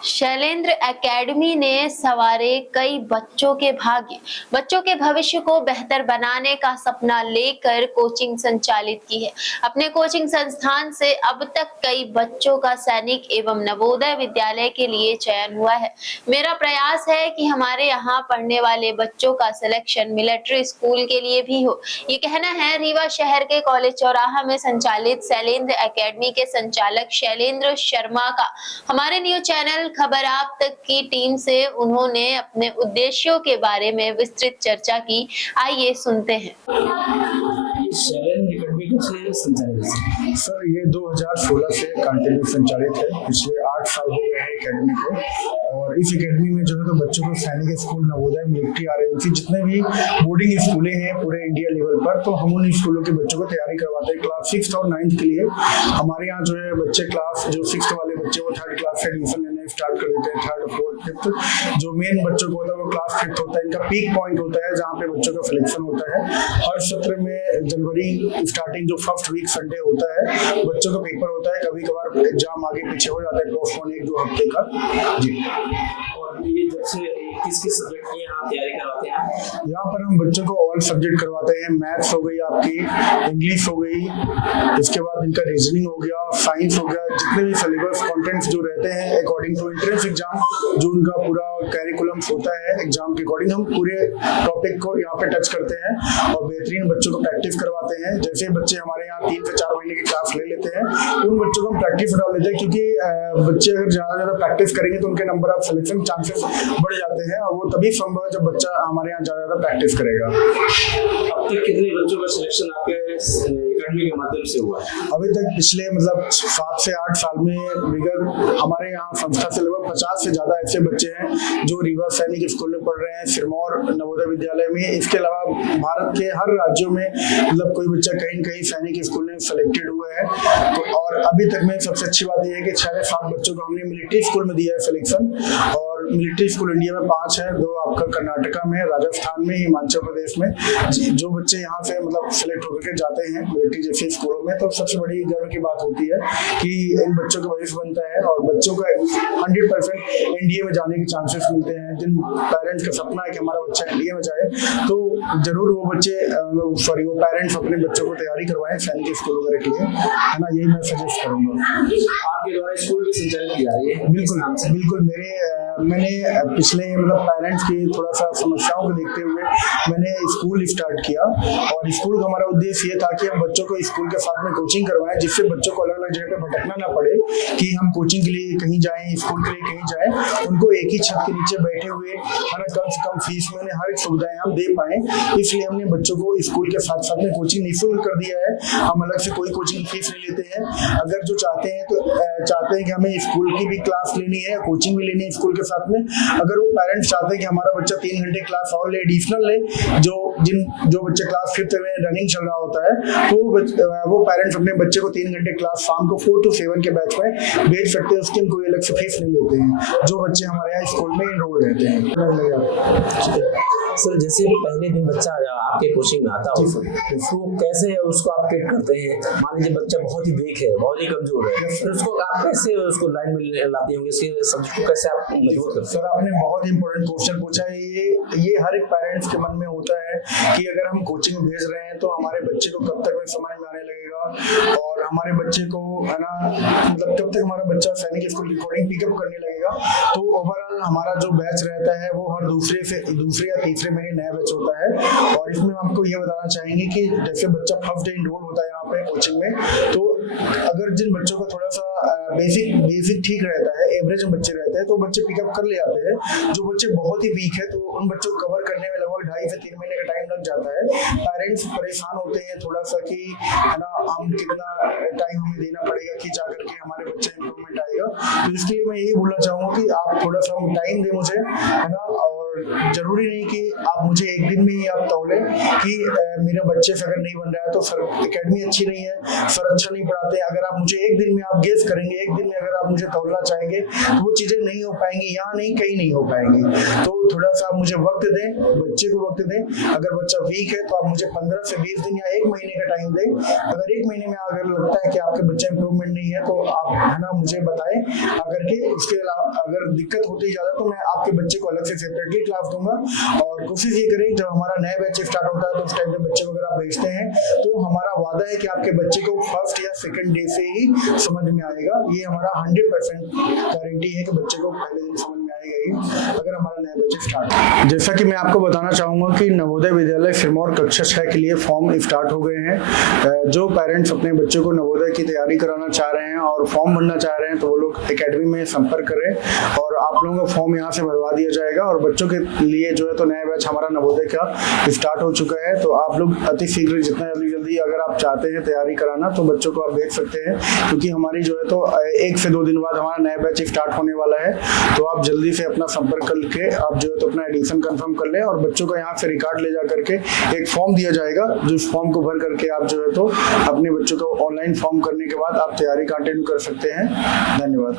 Shailendra academy ने सवारे कई बच्चों के भाग्य। बच्चों के भविष्य को बेहतर बनाने का सपना लेकर कोचिंग संचालित की है। अपने कोचिंग संस्थान से अब तक कई बच्चों का सैनिक एवं नवोदय विद्यालय के लिए चयन हुआ है। मेरा प्रयास है कि हमारे यहाँ पढ़ने वाले बच्चों का सिलेक्शन मिलिट्री स्कूल के लिए भी हो। ये कहना है रीवा शहर के कॉलेज चौराहा में संचालित शैलेंद्र एकेडमी के संचालक शैलेंद्र शर्मा का। हमारे न्यूज चैनल खबर आप तक की टीम से उन्होंने अपने उद्देश्यों के बारे में विस्तृत चर्चा की। आइए सुनते हैं। शैलेंद्र एकेडमी कब से संचालित है? सर ये 2016 से कंटिन्यू संचालित है। पिछले 8 साल हो गए हैं एकेडमी को। और इस एकेडमी में जो है तो बच्चों को सैनिक स्कूल, नवोदय, मिलिट्री, आरएएमसी जितने भी बोर्डिंग स्कूलें हैं पूरे इंडिया लेवल पर, तो हम उन स्कूलों के बच्चों को तैयारी करवाते हैं। क्लास 6 और 9 के लिए हमारे यहाँ जो है बच्चे क्लास जो 6 वाले बच्चे वो 3rd क्लास से एडमिशन लेने स्टार्ट कर देते हैं। 3rd, 4th, 5th जो मेन बच्चों को होता है वो क्लास 5th होता है। इनका पीक पॉइंट होता है जहाँ पे बच्चों का सिलेक्शन होता है। हर सत्र में जनवरी स्टार्टिंग जो फर्स्ट वीक संडे होता है बच्चों का पेपर होता है। कभी कभार एग्जाम आगे पीछे हो जाता है, पोस्टपोन 1-2 हफ्ते का। जी। और ये जब से किस सब्जेक्ट की यहाँ तैयारी करवाते हैं? यहाँ पर हम बच्चों को ऑल सब्जेक्ट करवाते हैं। मैथ्स हो गई आपकी, इंग्लिश हो गई, इसके बाद इनका रीजनिंग हो गया, साइंस हो गया, जितने भी सिलेबस कंटेंट्स जो रहते हैं अकॉर्डिंग टू एंट्रेंस एग्जाम जो उनका पूरा कैरिकुलम होता है एग्जाम के अकॉर्डिंग, हम पूरे टॉपिक को यहाँ पे टच करते हैं और बेहतरीन बच्चों को प्रैक्टिस करवाते हैं। जैसे बच्चे हमारे यहाँ 3 से 4 महीने की क्लास ले लेते हैं तो उन बच्चों को हम प्रैक्टिस डाल देते हैं, क्योंकि बच्चे अगर ज्यादा प्रैक्टिस करेंगे तो उनके नंबर ऑफ सिलेक्शन चांसेस बढ़ जाते हैं और वो तभी संभव है जब बच्चा हमारे यहाँ ज्यादा प्रैक्टिस करेगा। अब तक कितने बच्चों का सिलेक्शन आपके एकेडमी के माध्यम से हुआ है? अभी तक पिछले 7 से 8 साल में विगत हमारे यहाँ संस्था से लगभग 50 से ज्यादा ऐसे बच्चे हैं जो रीवा सैनिक स्कूल में पढ़ रहे हैं, सिरमौर नवोदय विद्यालय में। इसके अलावा भारत के हर राज्यों में कोई बच्चा कहीं न कहीं सैनिक स्कूल में सिलेक्टेड हुआ है। तो और अभी तक में सबसे अच्छी बात यह है कि 6 से 7 बच्चों को हमने मिलिट्री स्कूल में दिया है सिलेक्शन। और मिलिट्री स्कूल इंडिया में 5 है, 2 आपका कर्नाटका में, राजस्थान में, हिमाचल प्रदेश में। जो बच्चे यहाँ से सिलेक्ट होकर के जाते हैं मिलिट्री जैसे स्कूलों में, तो सबसे बड़ी गर्व की बात होती है कि इन बच्चों का भविष्य बनता है और बच्चों का 100% एनडीए में जाने के चांसेस मिलते हैं। जिन पेरेंट्स का सपना है कि हमारा बच्चा एनडीए में जाए तो जरूर वो पेरेंट्स अपने बच्चों को तैयारी करवाएं सैनिक स्कूल वगैरह के लिए, है ना। यही मैं सजेस्ट करूंगा। आपके द्वारा स्कूल भी संचालित की जा रही है? बिल्कुल मैंने पिछले पेरेंट्स की थोड़ा सा समस्याओं को देखते हुए मैंने स्कूल स्टार्ट किया। और स्कूल का हमारा उद्देश्य ये था कि हम बच्चों को स्कूल के साथ में कोचिंग करवाएं, जिससे बच्चों को अलग अलग जगह पे भटकना ना पड़े कि हम कोचिंग के लिए कहीं जाएं, स्कूल के लिए कहीं जाएं। उनको एक ही छत के नीचे बैठे हुए कम से कम फीस में उन्हें हर एक सुविधाएं हम दे पाए। इसलिए हमने बच्चों को स्कूल के साथ साथ में कोचिंग निःशुल्क कर दिया है। हम अलग से कोई कोचिंग फीस नहीं लेते हैं। अगर जो चाहते हैं कि हमें स्कूल की भी क्लास लेनी है, कोचिंग भी लेनी है स्कूल के साथ में, अगर वो पेरेंट्स चाहते हैं कि हमारा बच्चा 3 घंटे क्लास और ले, एडिशनल ले, जो बच्चे क्लास 5th में रनिंग चल रहा होता है, तो वो पेरेंट्स अपने बच्चे को 3 घंटे क्लास शाम को 4 to 7 के बैच में भेज सकते हैं। उसकी हम कोई अलग से फीस नहीं लेते हैं, जो बच्चे हमारे यहाँ स्कूल में एनरोल रहते हैं। सर, जैसे पहले दिन बच्चा आपके कोचिंग में आता हो तो कैसे उसको आप ट्रीट करते हैं? मान लीजिए बच्चा बहुत ही वीक है, बहुत ही कमजोर है, फिर उसको आप कैसे उसको लाइन में लाते होंगे? इसके सब्जेक्ट को कैसे आप मजबूत करते हैं? सर, आपने बहुत इंपॉर्टेंट क्वेश्चन पूछा है। ये हर एक पेरेंट्स के मन में होता है कि अगर हम कोचिंग भेज रहे हैं तो हमारे बच्चे को कब तक में समझ में आने लगेगा और हमारे बच्चे को, है ना, कब तक हमारा बच्चा सैनिक स्कूल रिकॉर्डिंग पिकअप करने लगेगा। तो ओवरऑल हमारा जो बैच रहता है वो हर दूसरे या तीसरे महीने नया बैच होता है। और इसमें हम आपको ये बताना चाहेंगे कि जैसे बच्चा फर्स्ट डे इनरोल होता है यहाँ पे कोचिंग में, तो अगर जिन बच्चों का थोड़ा सा बेसिक ठीक रहता है, एवरेज बच्चे रहते हैं, तो बच्चे पिकअप कर ले जाते हैं। जो बच्चे बहुत ही वीक है तो उन बच्चों को कवर करने में लगभग 2.5 से 3 महीने का टाइम लग जाता है। पेरेंट्स परेशान होते हैं थोड़ा सा कि, है ना, हम कितना टाइम हमें देना पड़ेगा कि जाकर के हमारे बच्चे इंप्रूवमेंट आएगा। तो इसके लिए मैं यही बोलना चाहूंगा कि आप थोड़ा सा टाइम दें मुझे, है ना, और और जरूरी नहीं कि आप मुझे एक दिन में ही आप तौलें कि मेरे बच्चे से अगर नहीं बन रहा है तो सर एकेडमी अच्छी नहीं है, सर अच्छा नहीं पढ़ाते। अगर आप मुझे एक दिन में आप गेस करेंगे, एक दिन में अगर आप मुझे तौलना चाहेंगे तो वो चीजें नहीं हो पाएंगी, यहाँ नहीं कहीं नहीं हो पाएंगी। तो थोड़ा सा आप मुझे वक्त दें, बच्चे को वक्त दें। अगर बच्चा वीक है तो आप मुझे 15 से 20 दिन या 1 महीने का टाइम दें। अगर 1 महीने में अगर लगता है कि आपके बच्चे इंप्रूवमेंट नहीं है तो आप है ना मुझे बताएं आकर के। उसके अलावा अगर दिक्कत होती ज्यादा तो मैं आपके बच्चे को अलग से सेपरेटली क्लास दूंगा। और कोशिश ये करें जब हमारा नया बैच स्टार्ट होता है तो उस टाइम पे बच्चे को अगर आप भेजते हैं तो हमारा वादा है कि आपके बच्चे को फर्स्ट या सेकंड डे से ही समझ में आएगा। ये हमारा 100% गारंटी है कि बच्चे को पहले दिन समझ में आएगा ही अगर हमारा नया बैच स्टार्ट है। जैसा कि मैं आपको बताना चाहूंगा कि नवोदय विद्यालय सिरमौर कक्षा 6 के लिए फॉर्म स्टार्ट हो गए हैं। जो पेरेंट्स अपने बच्चों को नवोदय की तैयारी कराना चाह रहे हैं और फॉर्म भरना चाह रहे हैं तो वो लोग एकेडमी में संपर्क करें और आप लोगों का फॉर्म यहाँ से भरवा दिया जाएगा। और बच्चों के लिए जो है तो नया बैच हमारा नवोदय का स्टार्ट हो चुका है। तो आप लोग अति शीघ्र जितना जल्दी अगर आप चाहते हैं तैयारी कराना तो बच्चों को आप भेज सकते हैं, क्योंकि हमारी जो है तो 1 से 2 दिन बाद हमारा नया बैच स्टार्ट होने वाला है। तो आप जल्दी से अपना संपर्क करके आप जो है तो अपना एडमिशन कंफर्म कर लें। और बच्चों का यहाँ से रिकॉर्ड ले जा करके एक फॉर्म दिया जाएगा, जो फॉर्म को भर करके आप जो है तो अपने बच्चों को ऑनलाइन फॉर्म करने के बाद आप तैयारी कंटिन्यू कर सकते हैं। धन्यवाद।